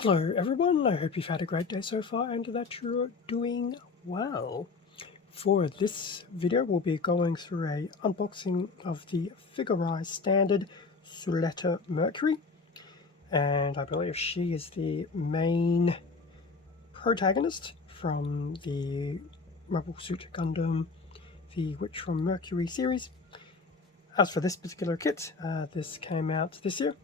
Hello everyone, I hope you've had a great day so far and that you're doing well. For this video we'll be going through a unboxing of the Figurise Standard Suletta Mercury, and I believe she is the main protagonist from the Rebel Suit Gundam The Witch from Mercury series. As for this particular kit, this came out this year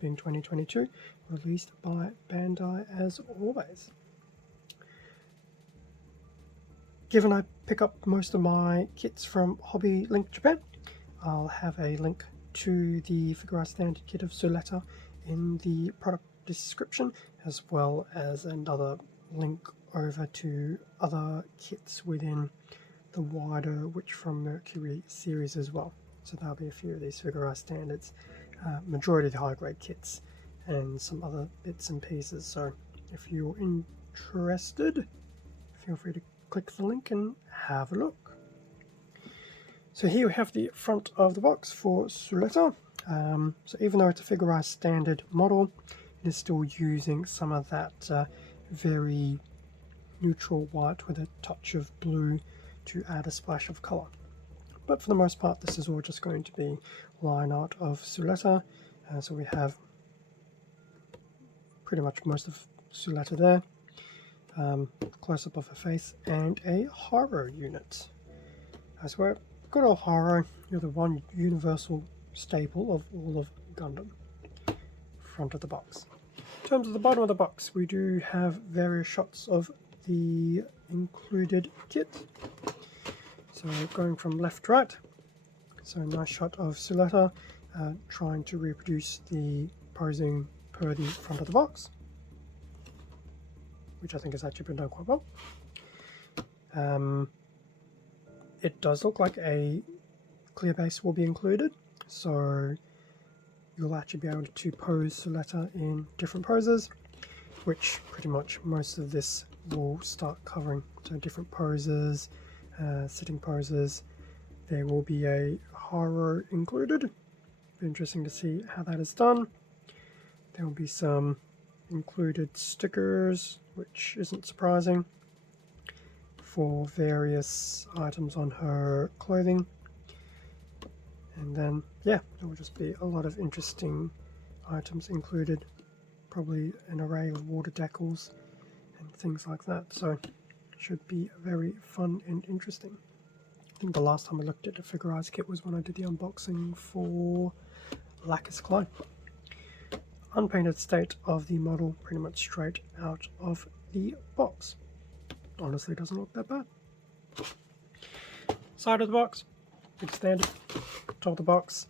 being 2022, released by Bandai as always. Given I pick up most of my kits from Hobby Link Japan, I'll have a link to the Figurise Standard kit of Suletta in the product description, as well as another link over to other kits within the wider Witch from Mercury series as well. So there'll be a few of these Figurise Standards, majority of the high grade kits, and some other bits and pieces. So if you're interested, feel free to click the link and have a look. So here we have the front of the box for Suletta. So even though it's a Figurise Standard model, it is still using some of that very neutral white with a touch of blue to add a splash of colour. But for the most part this is all just going to be line art of Suletta. So we have pretty much most of Suletta there. Close-up of her face, and a Haro unit. As well, good old Haro, you're the one universal staple of all of Gundam. Front of the box. In terms of the bottom of the box, we do have various shots of the included kit. So going from left to right, so a nice shot of Suletta trying to reproduce the posing per the front of the box, which I think has actually been done quite well. It does look like a clear base will be included, so you'll actually be able to pose Suletta in different poses, which pretty much most of this will start covering. So different poses, sitting poses. There will be a Haro included. Be interesting to see how that is done. There will be some included stickers, which isn't surprising, for various items on her clothing. And then, yeah, there will just be a lot of interesting items included, probably an array of water decals and things like that. So should be very fun and interesting. I think the last time I looked at a Figurise kit was when I did the unboxing for Lacus Clone. Unpainted state of the model, pretty much straight out of the box. Honestly, doesn't look that bad. Side of the box, pretty standard. Top of the box,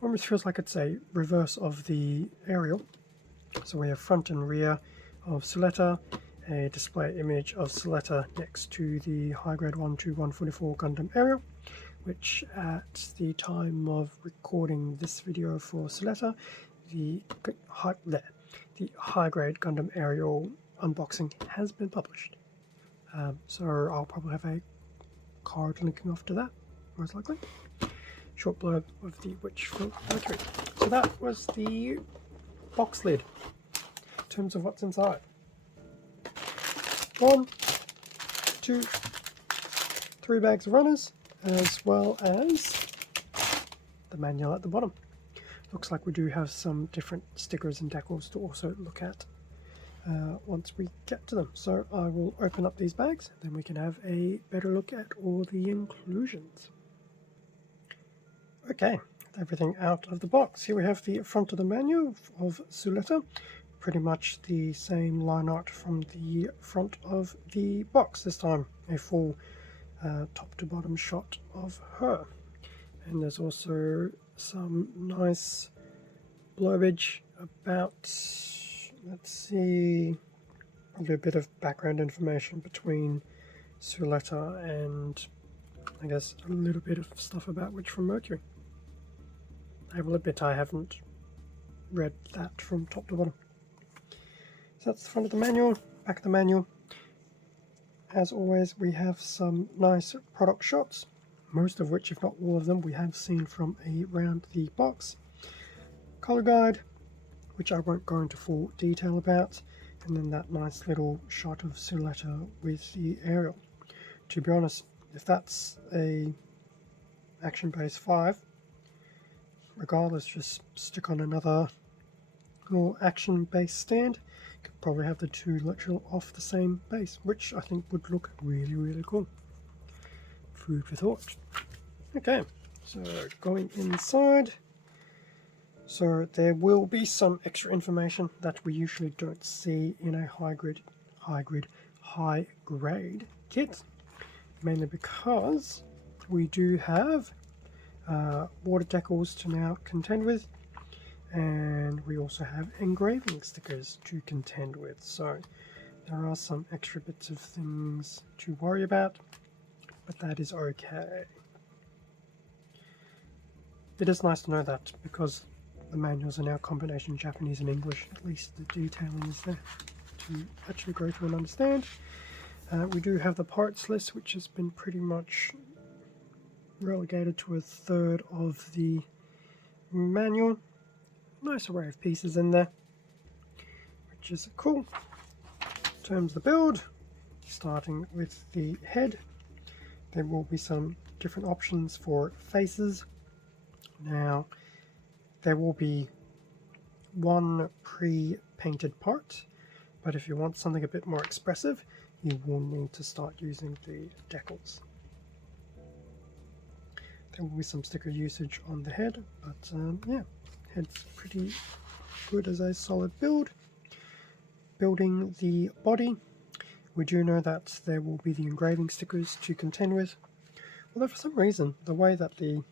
almost feels like it's a reverse of the aerial. So we have front and rear of Suletta, a display image of Suletta next to the high grade 12144 Gundam aerial, which at the time of recording this video for Suletta, the high grade Gundam aerial unboxing has been published. So I'll probably have a card linking off to that, most likely. Short blurb of the Witch from Mercury. So that was the box lid. In terms of what's inside. 1, 2, 3 bags of runners, as well as the manual at the bottom. Looks like we do have some different stickers and decals to also look at once we get to them. So I will open up these bags, then we can have a better look at all the inclusions. Okay, with everything out of the box, here we have the front of the manual of Suletta. Pretty much the same line art from the front of the box, this time a full top to bottom shot of her. And there's also some nice blurbage about, let's see, probably a bit of background information between Suletta and I guess a little bit of stuff about Witch from Mercury. I will admit I haven't read that from top to bottom. So that's the front of the manual, back of the manual. As always, we have some nice product shots, most of which, if not all of them, we have seen from around the box. Color guide, which I won't go into full detail about. and then that nice little shot of Suletta with the aerial. To be honest, if that's a action base 5, regardless, just stick on another little action base stand. Could probably have the two literal off the same base, which I think would look really, really cool. Food for thought. Okay, so going inside. So there will be some extra information that we usually don't see in a high grade kit, mainly because we do have water decals to now contend with, and we also have engraving stickers to contend with, so there are some extra bits of things to worry about, but that is okay. It is nice to know that because the manuals are now combination Japanese and English, at least the detailing is there to actually go through and understand. We do have the parts list, which has been pretty much relegated to a third of the manual. Nice array of pieces in there, which is cool. In terms of the build, starting with the head, there will be some different options for faces. Now, there will be one pre-painted part, but if you want something a bit more expressive, you will need to start using the decals. There will be some sticker usage on the head, but yeah, head's pretty good as a solid build. Building the body, we do know that there will be the engraving stickers to contend with, although for some reason the way that the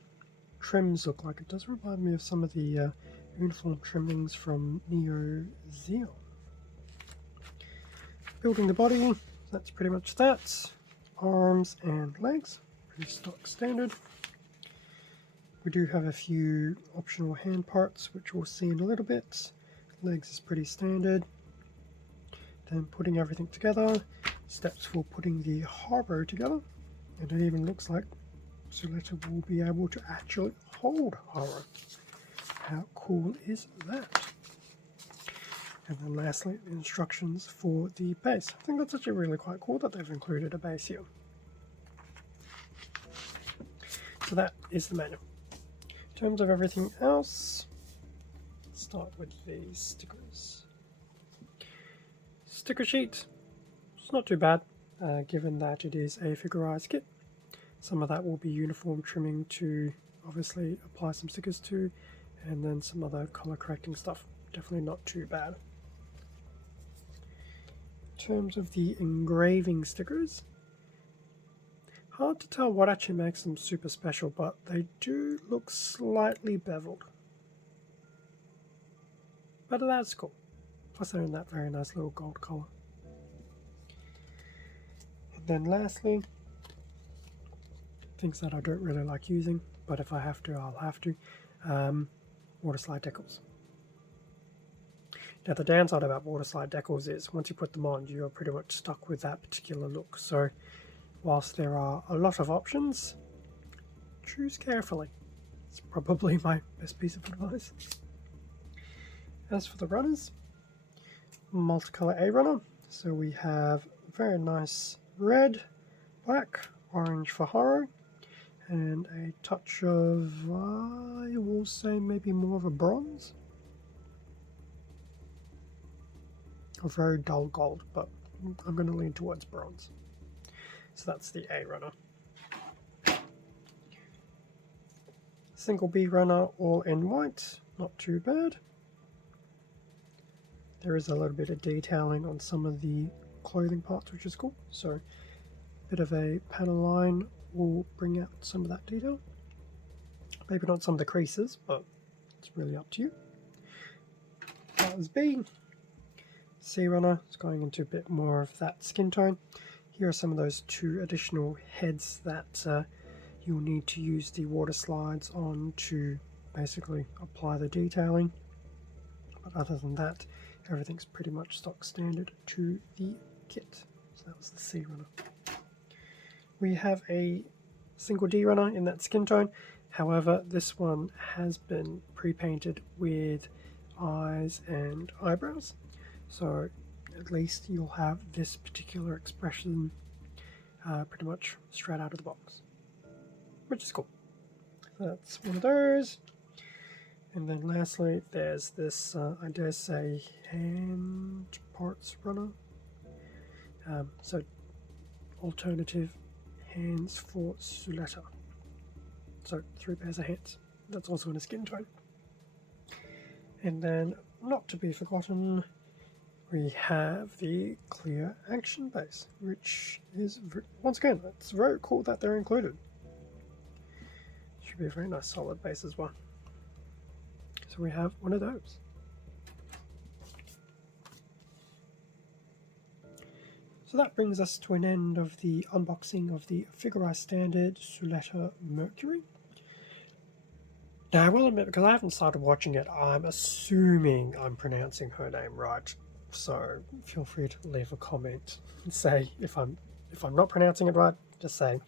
trims look like, it does remind me of some of the uniform trimmings from Neo Zeon. Building the body, that's pretty much that. Arms and legs, pretty stock standard. We do have a few optional hand parts, which we'll see in a little bit. Legs is pretty standard. Then putting everything together, steps for putting the harbor together, and it even looks like Suletta will be able to actually hold Haro. How cool is that? And then lastly, instructions for the base. I think that's actually really quite cool that they've included a base here. So that is the manual. In terms of everything else, let's start with the stickers. Sticker sheet, it's not too bad, given that it is a figurized kit. Some of that will be uniform trimming to obviously apply some stickers to, and then some other color correcting stuff. Definitely not too bad. In terms of the engraving stickers, hard to tell what actually makes them super special, but they do look slightly beveled. But that's cool. Plus they're in that very nice little gold color. And then lastly, things that I don't really like using, but if I have to, I'll have to. Water slide decals. Now the downside about water slide decals is once you put them on, you're pretty much stuck with that particular look. So whilst there are a lot of options, choose carefully. It's probably my best piece of advice. As for the runners, multicolor A runner. So we have very nice red, black, orange for Haro, and a touch of, I will say maybe more of a bronze. A very dull gold, but I'm going to lean towards bronze. So that's the A runner. Single B runner, all in white, not too bad. There is a little bit of detailing on some of the clothing parts, which is cool. So a bit of a panel line will bring out some of that detail. Maybe not some of the creases, but it's really up to you. That was B. C runner is going into a bit more of that skin tone. Here are some of those two additional heads that you'll need to use the water slides on to basically apply the detailing. But other than that, everything's pretty much stock standard to the kit. So that was the C runner. We have a single D runner in that skin tone. However, this one has been pre-painted with eyes and eyebrows. So at least you'll have this particular expression pretty much straight out of the box, which is cool. So that's one of those. And then lastly, there's this, I dare say, hand parts runner. So alternative hands for Suletta. So 3 pairs of hands. That's also in a skin tone. And then, not to be forgotten, we have the clear action base, which is, once again, it's very cool that they're included. Should be a very nice solid base as well. So we have one of those. So that brings us to an end of the unboxing of the Figuarts Standard Suletta Mercury. Now I will admit, because I haven't started watching it, I'm assuming I'm pronouncing her name right. So feel free to leave a comment and say if I'm not pronouncing it right, just say,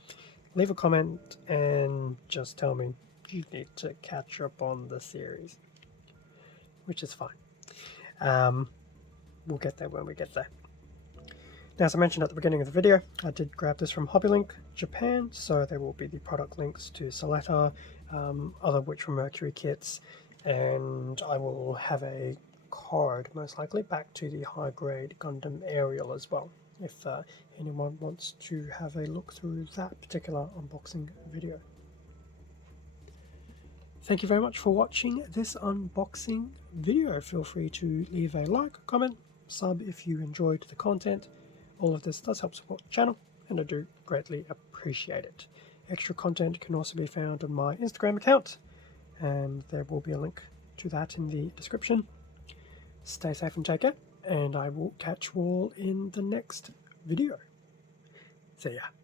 leave a comment and just tell me you need to catch up on the series, which is fine. We'll get there when we get there. Now, as I mentioned at the beginning of the video, I did grab this from HobbyLink Japan, so there will be the product links to Suletta, other Witcher Mercury kits, and I will have a card, most likely, back to the high-grade Gundam Ariel as well, if anyone wants to have a look through that particular unboxing video. Thank you very much for watching this unboxing video. Feel free to leave a like, comment, sub if you enjoyed the content. All of this does help support the channel, and I do greatly appreciate it. Extra content can also be found on my Instagram account, and there will be a link to that in the description. Stay safe and take care, and I will catch you all in the next video. See ya.